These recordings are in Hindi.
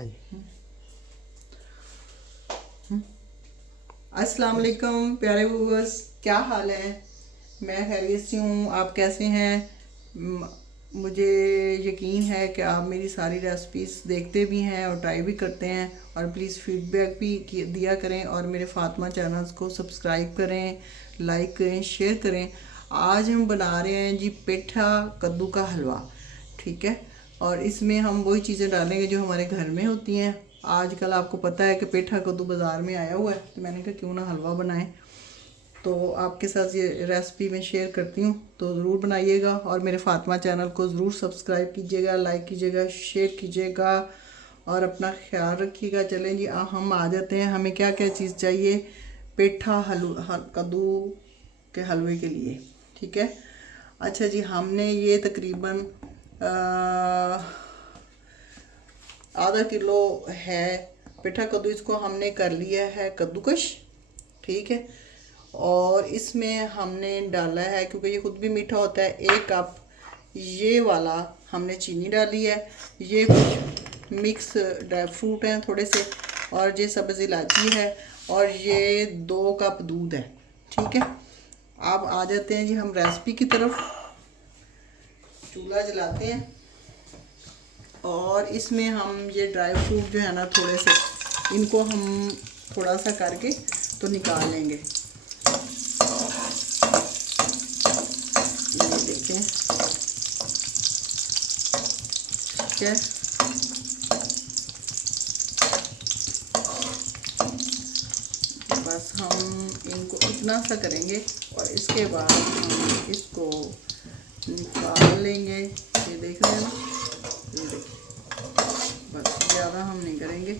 हाँ जी। अस्सलाम वालेकुम प्यारे व्यूअर्स, क्या हाल है। मैं खैरियत से हूँ, आप कैसे हैं। मुझे यकीन है कि आप मेरी सारी रेसिपीज़ देखते भी हैं और ट्राई भी करते हैं, और प्लीज़ फीडबैक भी दिया करें और मेरे फातिमा चैनल्स को सब्सक्राइब करें, लाइक करें, शेयर करें। आज हम बना रहे हैं जी पेठा कद्दू का हलवा, ठीक है। और इसमें हम वही चीज़ें डालेंगे जो हमारे घर में होती हैं। आजकल आपको पता है कि पेठा कद्दू बाज़ार में आया हुआ है, तो मैंने कहा क्यों ना हलवा बनाएं। तो आपके साथ ये रेसिपी मैं शेयर करती हूँ, तो ज़रूर बनाइएगा और मेरे फातिमा चैनल को ज़रूर सब्सक्राइब कीजिएगा, लाइक कीजिएगा, शेयर कीजिएगा और अपना ख्याल रखिएगा। चलें जी, हम आ जाते हैं हमें क्या क्या चीज़ चाहिए पेठा कद्दू के हलवे के लिए, ठीक है। अच्छा जी, हमने ये तकरीबन आधा किलो है पेठा कद्दू, इसको हमने कर लिया है कद्दूकश, ठीक है। और इसमें हमने डाला है, क्योंकि ये खुद भी मीठा होता है, 1 कप ये वाला हमने चीनी डाली है। ये कुछ मिक्स ड्राई फ्रूट हैं थोड़े से, और ये सब्ज़ इलायची है, और ये 2 कप दूध है, ठीक है। अब आ जाते हैं जी हम रेसिपी की तरफ। चूल्हा जलाते हैं और इसमें हम ये ड्राई फ्रूट जो है ना, थोड़े से इनको हम थोड़ा सा करके तो निकाल लेंगे। ये देखें, ठीक है। बस हम इनको इतना सा करेंगे और इसके बाद हम इसको निकाल लेंगे। ये देख रहे हैं ना, ये देखिए, बस ज़्यादा हम नहीं करेंगे,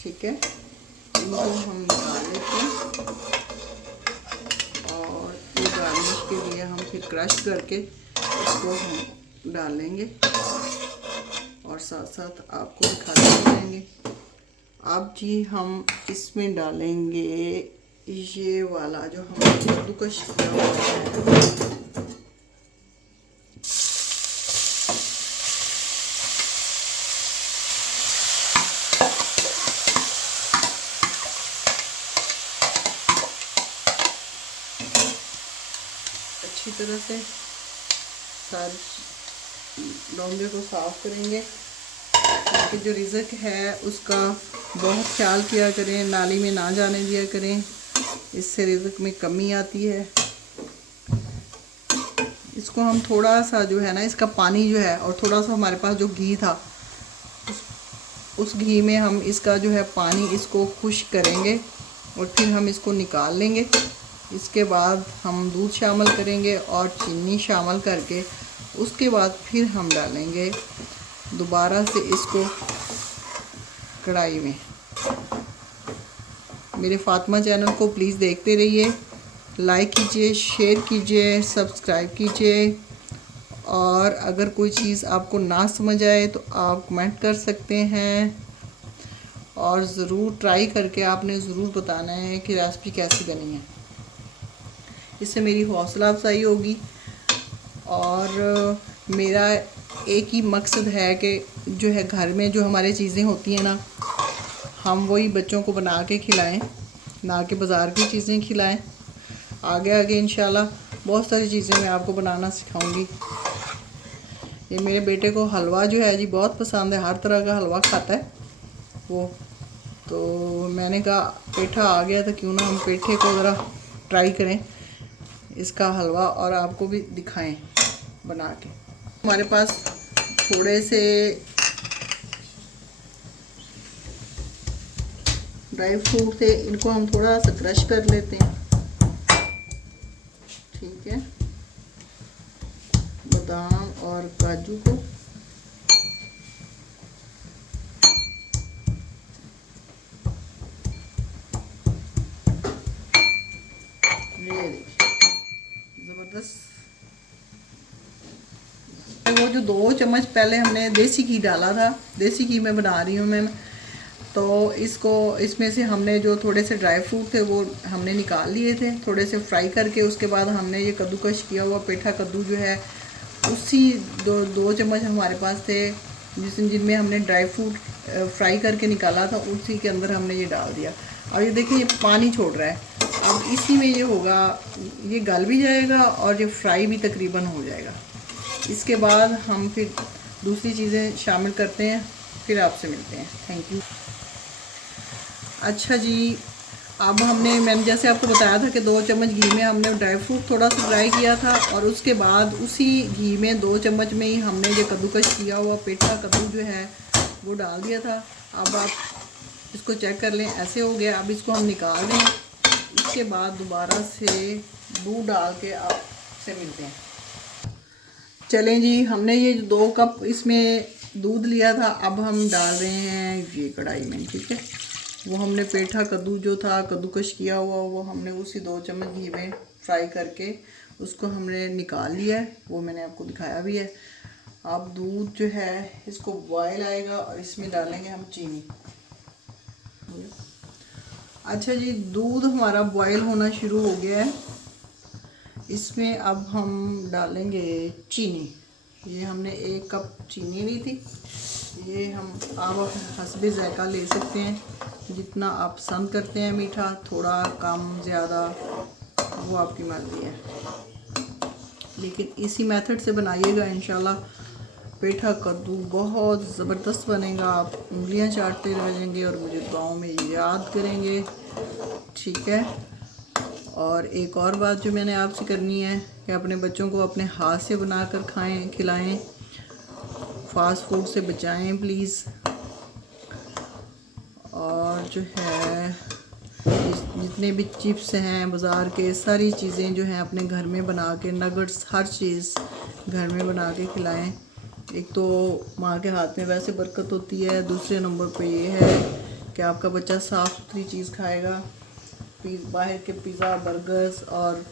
ठीक है। इनको हम निकाल लेते हैं और ये गार्निश के लिए हम फिर क्रश करके इसको हम डालेंगे और साथ साथ आपको दिखाते रहेंगे। अब जी हम इसमें डालेंगे ये वाला जो हमने कद्दूकस किया हुआ है। अच्छी तरह से सारे डोंगे को साफ़ करेंगे, क्योंकि जो रिज़्क है उसका बहुत ख्याल किया करें, नाली में ना जाने दिया करें, इससे रिज़्क में कमी आती है। इसको हम थोड़ा सा जो है ना, इसका पानी जो है, और थोड़ा सा हमारे पास जो घी था, उस घी में हम इसका जो है पानी इसको खुश्क करेंगे और फिर हम इसको निकाल लेंगे। इसके बाद हम दूध शामिल करेंगे और चीनी शामिल करके उसके बाद फिर हम डालेंगे दोबारा से इसको कढ़ाई में। मेरे फातिमा चैनल को प्लीज़ देखते रहिए, लाइक कीजिए, शेयर कीजिए, सब्सक्राइब कीजिए, और अगर कोई चीज़ आपको ना समझ आए तो आप कमेंट कर सकते हैं, और ज़रूर ट्राई करके आपने ज़रूर बताना है कि रेसिपी कैसी बनी है। इससे मेरी हौसला अफजाई होगी, और मेरा एक ही मकसद है कि जो है घर में जो हमारे चीज़ें होती हैं ना, हम वही बच्चों को बना के खिलाएं, ना कि बाज़ार की चीज़ें खिलाएं। आगे आगे इंशाल्लाह बहुत सारी चीज़ें मैं आपको बनाना सिखाऊंगी। ये मेरे बेटे को हलवा जो है जी बहुत पसंद है, हर तरह का हलवा खाता है वो। तो मैंने कहा पेठा आ गया तो क्यों ना हम पेठे को ज़रा ट्राई करें, इसका हलवा, और आपको भी दिखाएं बना के। हमारे पास थोड़े से ड्राई फ्रूट थे, इनको हम थोड़ा सा क्रश कर लेते हैं, ठीक है। बादाम और काजू को ये देखिए, ज़बरदस्त। वो जो 2 चम्मच पहले हमने देसी घी डाला था, देसी घी में बना रही हूँ मैं, तो इसमें से हमने जो थोड़े से ड्राई फ्रूट थे वो हमने निकाल लिए थे, थोड़े से फ्राई करके। उसके बाद हमने ये कद्दूकश किया हुआ पेठा कद्दू जो है, उसी 2 चम्मच हमारे पास थे जिनमें हमने ड्राई फ्रूट फ्राई करके निकाला था उसी के अंदर हमने ये डाल दिया। अब ये देखिए ये पानी छोड़ रहा है। अब इसी में ये होगा, ये गल भी जाएगा और ये फ्राई भी तकरीबन हो जाएगा। इसके बाद हम फिर दूसरी चीज़ें शामिल करते हैं, फिर आपसे मिलते हैं। Thank you. अच्छा जी, अब मैंने जैसे आपको बताया था कि 2 चम्मच घी में हमने ड्राई फ्रूट थोड़ा सा फ्राई किया था, और उसके बाद उसी घी में 2 चम्मच में ही हमने जो कद्दूकश किया हुआ पेठा कद्दू जो है वो डाल दिया था। अब आप इसको चेक कर लें, ऐसे हो गया। अब इसको हम निकाल दें। इसके बाद दोबारा से दूध डाल के आपसे मिलते हैं। चलें जी, हमने ये 2 कप इसमें दूध लिया था, अब हम डाल रहे हैं ये कढ़ाई में, ठीक है। वो हमने पेठा कद्दू जो था कद्दूकश किया हुआ, वो हमने उसी 2 चम्मच घी में फ्राई करके उसको हमने निकाल लिया है, वो मैंने आपको दिखाया भी है। अब दूध जो है इसको बॉयल आएगा और इसमें डालेंगे हम चीनी। अच्छा जी, दूध हमारा बॉयल होना शुरू हो गया है। इसमें अब हम डालेंगे चीनी। ये हमने 1 कप चीनी ली थी। ये हम आप हस्बे ज़ायक़ा ले सकते हैं, जितना आप पसंद करते हैं मीठा, थोड़ा कम ज़्यादा वो आपकी मर्ज़ी है। लेकिन इसी मेथड से बनाइएगा, इंशाल्लाह पेठा कद्दू बहुत ज़बरदस्त बनेगा। आप उंगलियां चाटते रह जाएंगे और मुझे दुआओं में याद करेंगे, ठीक है। और एक और बात जो मैंने आपसे करनी है कि अपने बच्चों को अपने हाथ से बनाकर खाएं, खिलाएं, फास्ट फूड से बचाएं प्लीज़। और जो है जितने भी चिप्स हैं बाज़ार के, सारी चीज़ें जो हैं अपने घर में बना के, नगट्स, हर चीज़ घर में बना के खिलाएं। एक तो माँ के हाथ में वैसे बरकत होती है, दूसरे नंबर पे ये है कि आपका बच्चा साफ़ सुथरी चीज़ खाएगा। बाहर के पिज़्ज़ा, बर्गर्स और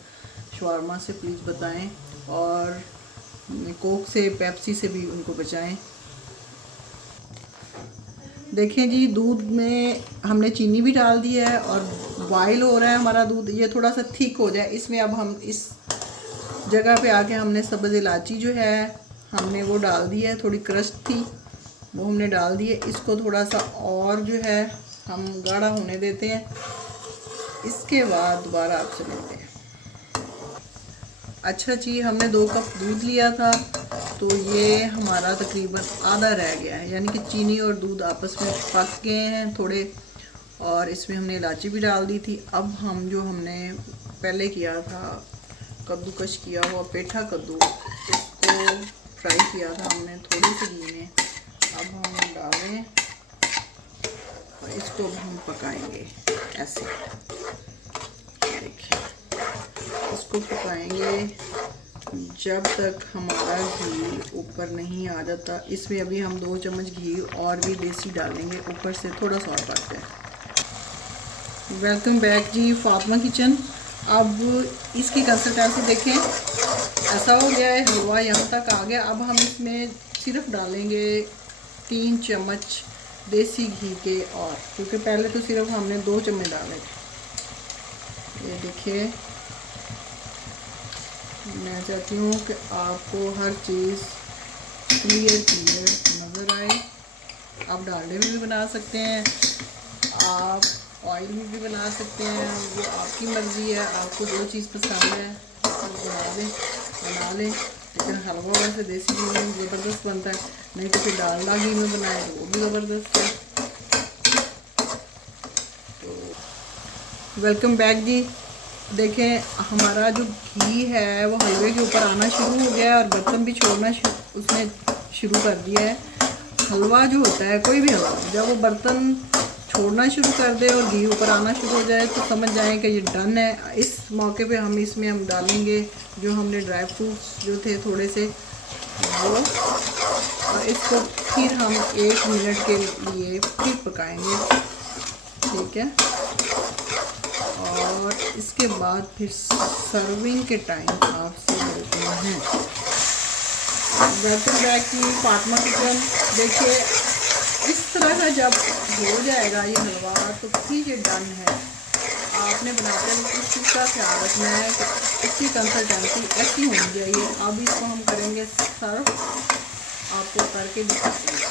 शवारमा से प्लीज़ बताएं, और कोक से, पेप्सी से भी उनको बचाएं। देखें जी, दूध में हमने चीनी भी डाल दी है और बॉयल हो रहा है हमारा दूध। ये थोड़ा सा थिक हो जाए, इसमें अब हम इस जगह पे आके हमने सब्ज़ इलायची जो है हमने वो डाल दी है, थोड़ी क्रश थी वो हमने डाल दी है। इसको थोड़ा सा और जो है हम गाढ़ा होने देते हैं। इसके बाद दोबारा आपसे मिलते हैं। अच्छा जी, हमने 2 कप दूध लिया था, तो ये हमारा तकरीबन आधा रह गया है, यानी कि चीनी और दूध आपस में पक गए हैं थोड़े, और इसमें हमने इलायची भी डाल दी थी। अब हम जो हमने पहले किया था कद्दूकश किया हुआ पेठा कद्दू, इसको फ्राई किया था हमने थोड़ी सी घी में, अब हम डाल रहे हैं और इसको हम पकाएंगे ऐसे। देखिए, इसको पकाएंगे जब तक हमारा घी ऊपर नहीं आ जाता। इसमें अभी हम 2 चम्मच घी और भी देसी डालेंगे ऊपर से, थोड़ा सा और बढ़ता है। वेलकम बैक जी, फातिमा किचन। अब इसकी कंसिस्टेंसी देखें, ऐसा हो गया है, हलवा यहाँ तक आ गया। अब हम इसमें सिर्फ डालेंगे 3 चम्मच देसी घी के, और क्योंकि पहले तो सिर्फ हमने 2 चम्मच डाले थे। ये देखिए, मैं चाहती हूँ कि आपको हर चीज़ क्लियर नज़र आए। आप डालडे में भी बना सकते हैं, आप ऑयल में भी बना सकते हैं, वो आपकी मर्ज़ी है। आपको जो चीज़ पसंद है बना लें। लेकिन हलवा वैसे देसी घी में ज़बरदस्त बनता है, नहीं तो फिर डालडा घी में बनाए तो वो भी ज़बरदस्त है। तो वेलकम बैक जी। देखें, हमारा जो घी है वो हलवे के ऊपर आना शुरू हो गया है और बर्तन भी छोड़ना उसने शुरू कर दिया है। हलवा जो होता है, कोई भी हलवा, जब वो बर्तन छोड़ना शुरू कर दे और घी ऊपर आना शुरू हो जाए तो समझ जाएं कि ये डन है। इस मौके पे हम डालेंगे जो हमने ड्राई फ्रूट्स जो थे थोड़े से वो, और इसको फिर हम 1 मिनट के लिए फिर पकाएंगे, ठीक है। और इसके बाद फिर सर्विंग के टाइम आपसे मिलते हैं। वेलकम बैक की फातिमा किचन। देखिए, इस तरह का जब हो जाएगा ये हलवा तो फिर ये डन है। आपने बनाते वक्त इस चीज़ का ख्याल रखना है कि इसकी कंसिस्टेंसी ऐसी होनी चाहिए। अब इसको हम करेंगे सर्व, आपको करके दिखाते हैं।